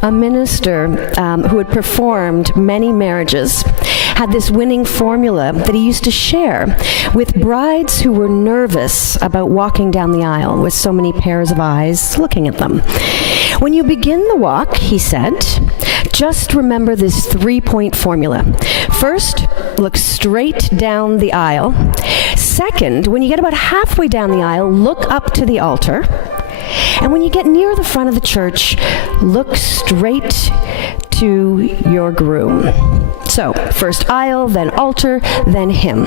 A minister who had performed many marriages had this winning formula that he used to share with brides who were nervous about walking down the aisle with so many pairs of eyes looking at them. When you begin the walk, he said, just remember this 3-point formula. First, look straight down the aisle. Second, when you get about halfway down the aisle, look up to the altar. And when you get near the front of the church, look straight to your groom. So, first aisle, then altar, then him.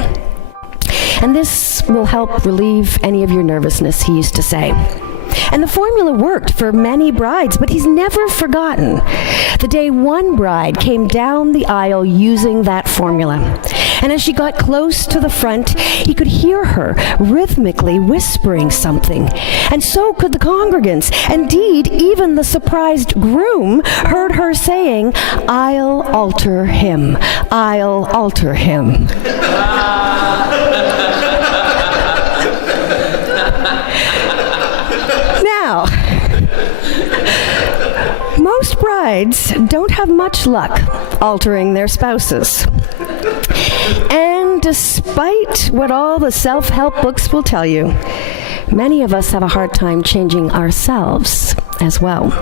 And this will help relieve any of your nervousness, he used to say. And the formula worked for many brides, but he's never forgotten the day one bride came down the aisle using that formula. And as she got close to the front, he could hear her rhythmically whispering something. And so could the congregants. Indeed, even the surprised groom heard her saying, "I'll alter him. I'll alter him." Now, most brides don't have much luck altering their spouses. And despite what all the self-help books will tell you, many of us have a hard time changing ourselves as well.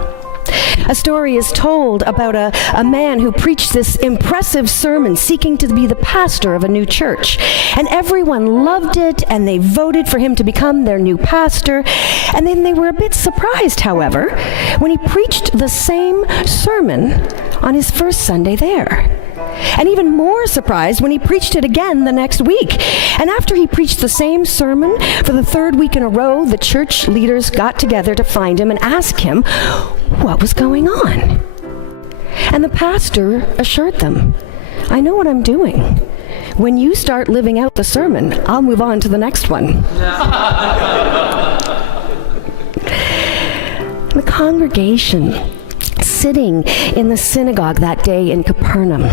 A story is told about a man who preached this impressive sermon seeking to be the pastor of a new church. And everyone loved it, and they voted for him to become their new pastor. And then they were a bit surprised, however, when he preached the same sermon on his first Sunday there. And even more surprised when he preached it again the next week. And after he preached the same sermon for the third week in a row, the church leaders got together to find him and ask him what was going on. And the pastor assured them, "I know what I'm doing. When you start living out the sermon, I'll move on to the next one." The congregation sitting in the synagogue that day in Capernaum,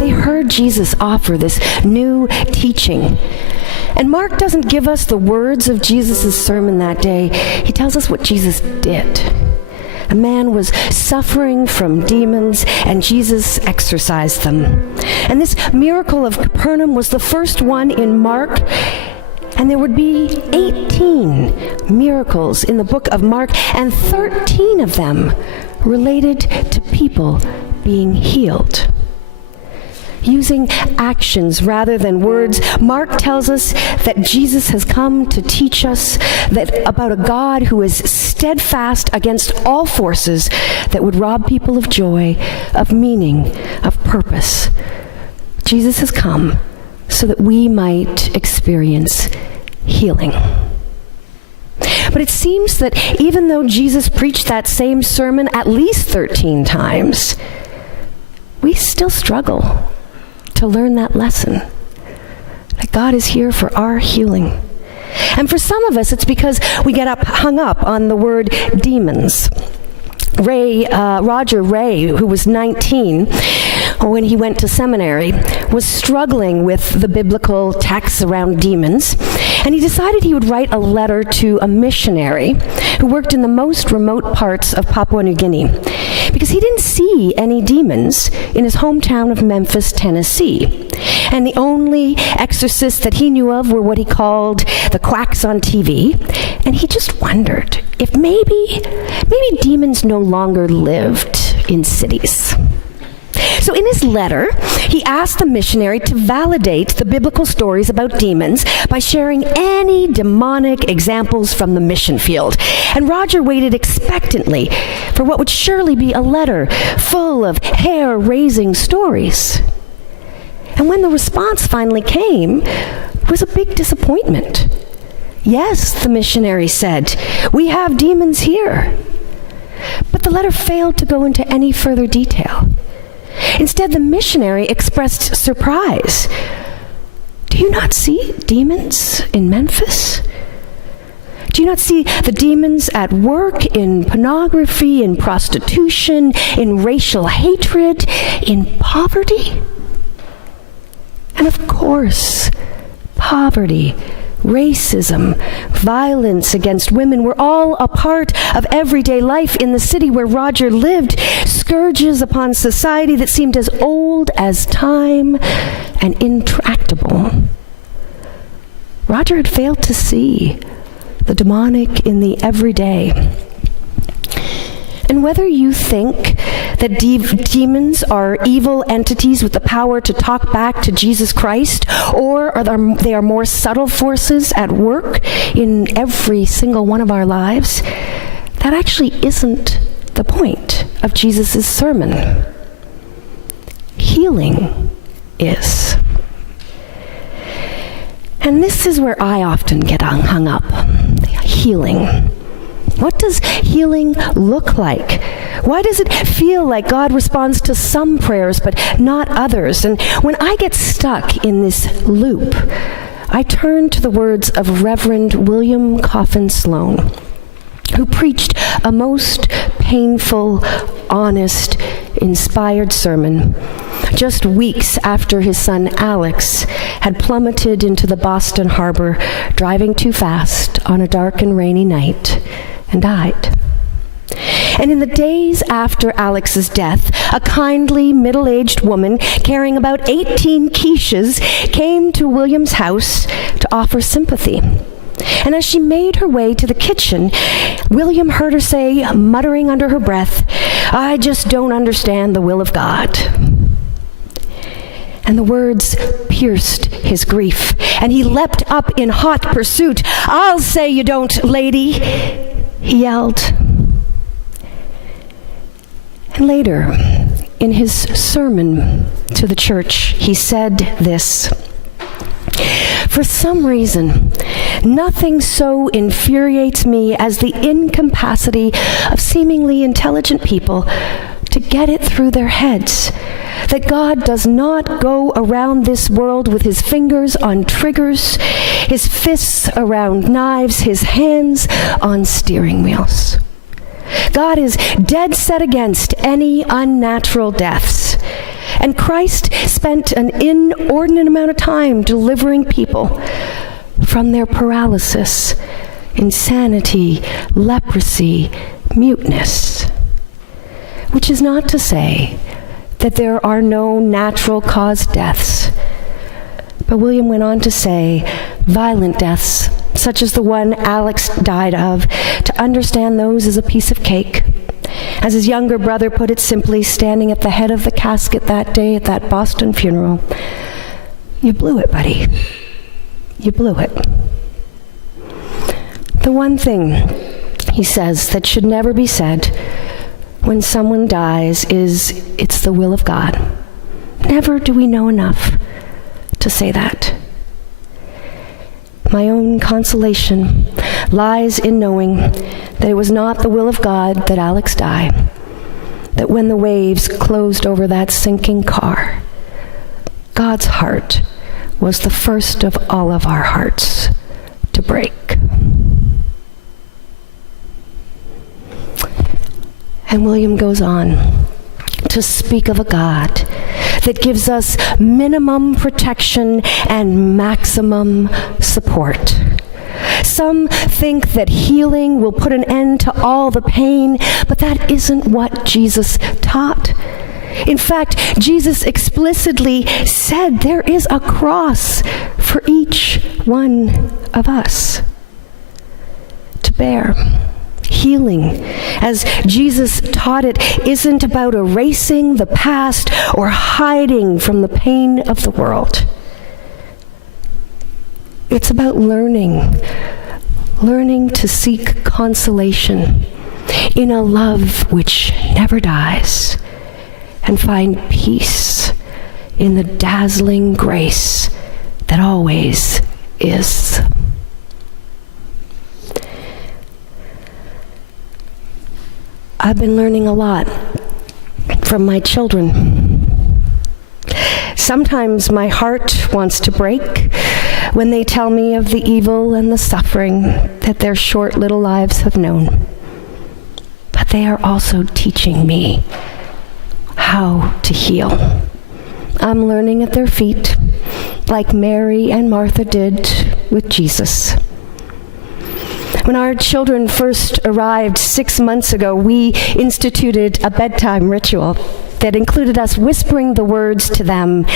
they heard Jesus offer this new teaching. And Mark doesn't give us the words of Jesus' sermon that day. He tells us what Jesus did. A man was suffering from demons, and Jesus exorcised them. And this miracle of Capernaum was the first one in Mark, and there would be 18 miracles in the book of Mark, and 13 of them related to people being healed. Using actions rather than words, Mark tells us that Jesus has come to teach us that about a God who is steadfast against all forces that would rob people of joy, of meaning, of purpose. Jesus has come so that we might experience healing. But it seems that even though Jesus preached that same sermon at least 13 times, we still struggle to learn that lesson, that God is here for our healing. And for some of us, it's because we get hung up on the word demons. Roger Ray, who was 19 when he went to seminary, was struggling with the biblical texts around demons, and he decided he would write a letter to a missionary who worked in the most remote parts of Papua New Guinea, because he didn't see any demons in his hometown of Memphis, Tennessee. And the only exorcists that he knew of were what he called the quacks on TV, and he just wondered if maybe demons no longer lived in cities. So in his letter, he asked the missionary to validate the biblical stories about demons by sharing any demonic examples from the mission field. And Roger waited expectantly for what would surely be a letter full of hair-raising stories. And when the response finally came, it was a big disappointment. "Yes," the missionary said, "we have demons here." But the letter failed to go into any further detail. Instead, the missionary expressed surprise. "Do you not see demons in Memphis? Do you not see the demons at work in pornography, in prostitution, in racial hatred, in poverty?" And of course, poverty racism, violence against women were all a part of everyday life in the city where Roger lived, scourges upon society that seemed as old as time and intractable. Roger had failed to see the demonic in the everyday. And whether you think that demons are evil entities with the power to talk back to Jesus Christ, or they are more subtle forces at work in every single one of our lives, that actually isn't the point of Jesus' sermon. Healing is. And this is where I often get hung up. Healing. What does healing look like? Why does it feel like God responds to some prayers but not others? And when I get stuck in this loop, I turn to the words of Reverend William Coffin Sloan, who preached a most painful, honest, inspired sermon just weeks after his son Alex had plummeted into the Boston harbor driving too fast on a dark and rainy night and died. And in the days after Alex's death, a kindly, middle-aged woman carrying about 18 quiches came to William's house to offer sympathy. And as she made her way to the kitchen, William heard her say, muttering under her breath, "I just don't understand the will of God." And the words pierced his grief, and he leapt up in hot pursuit. "I'll say you don't, lady," he yelled. And later, in his sermon to the church, he said this: "For some reason, nothing so infuriates me as the incapacity of seemingly intelligent people to get it through their heads that God does not go around this world with his fingers on triggers, his fists around knives, his hands on steering wheels. God is dead set against any unnatural deaths. And Christ spent an inordinate amount of time delivering people from their paralysis, insanity, leprosy, muteness. Which is not to say that there are no natural caused deaths. But William went on to say, violent deaths, such as the one Alex died of, to understand those is a piece of cake. As his younger brother put it simply, standing at the head of the casket that day at that Boston funeral, "You blew it, buddy. You blew it." The one thing, he says, that should never be said when someone dies is, "It's the will of God." Never do we know enough to say that. My own consolation lies in knowing that it was not the will of God that Alex die, that when the waves closed over that sinking car, God's heart was the first of all of our hearts to break. And William goes on to speak of a God that gives us minimum protection and maximum support. Some think that healing will put an end to all the pain, but that isn't what Jesus taught. In fact, Jesus explicitly said there is a cross for each one of us to bear. Healing, as Jesus taught it, isn't about erasing the past or hiding from the pain of the world. It's about learning to seek consolation in a love which never dies, and find peace in the dazzling grace that always is. I've been learning a lot from my children. Sometimes my heart wants to break when they tell me of the evil and the suffering that their short little lives have known. But they are also teaching me how to heal. I'm learning at their feet, like Mary and Martha did with Jesus. When our children first arrived 6 months ago, we instituted a bedtime ritual that included us whispering the words to them,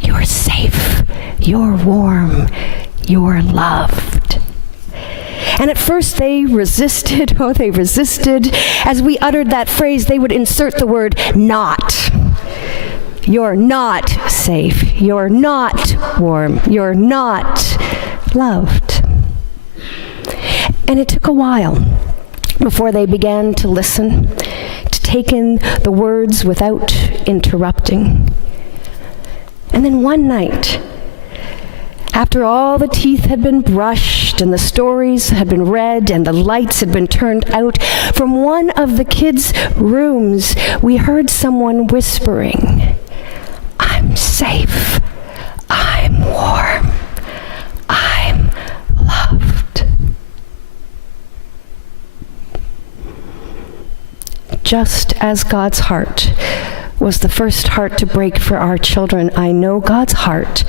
"You're safe, you're warm, you're loved." And at first they resisted. Oh, they resisted. As we uttered that phrase, they would insert the word "not." You're not safe. You're not warm. You're not loved. And it took a while before they began to listen, to take in the words without interrupting. And then one night, after all the teeth had been brushed and the stories had been read and the lights had been turned out, from one of the kids' rooms, we heard someone whispering, "I'm safe, I'm warm, I'm loved." Just as God's heart was the first heart to break for our children, I know God's heart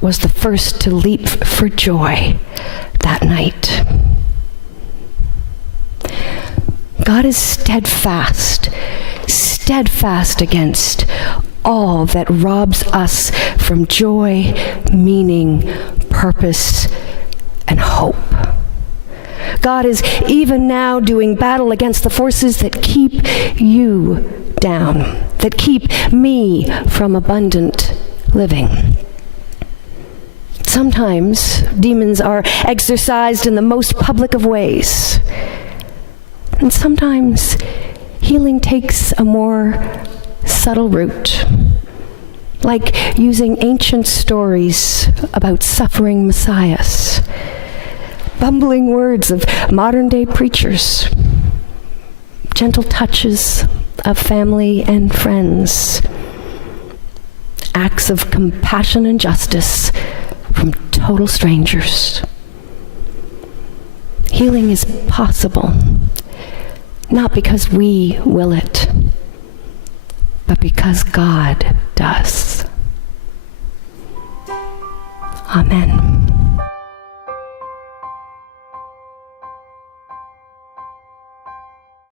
was the first to leap for joy that night. God is steadfast, steadfast against all that robs us from joy, meaning, purpose, and hope. God is even now doing battle against the forces that keep you down, that keep me from abundant living. Sometimes demons are exorcised in the most public of ways. And sometimes healing takes a more subtle route, like using ancient stories about suffering messiahs, bumbling words of modern-day preachers, gentle touches of family and friends, acts of compassion and justice from total strangers. Healing is possible, not because we will it, but because God does. Amen.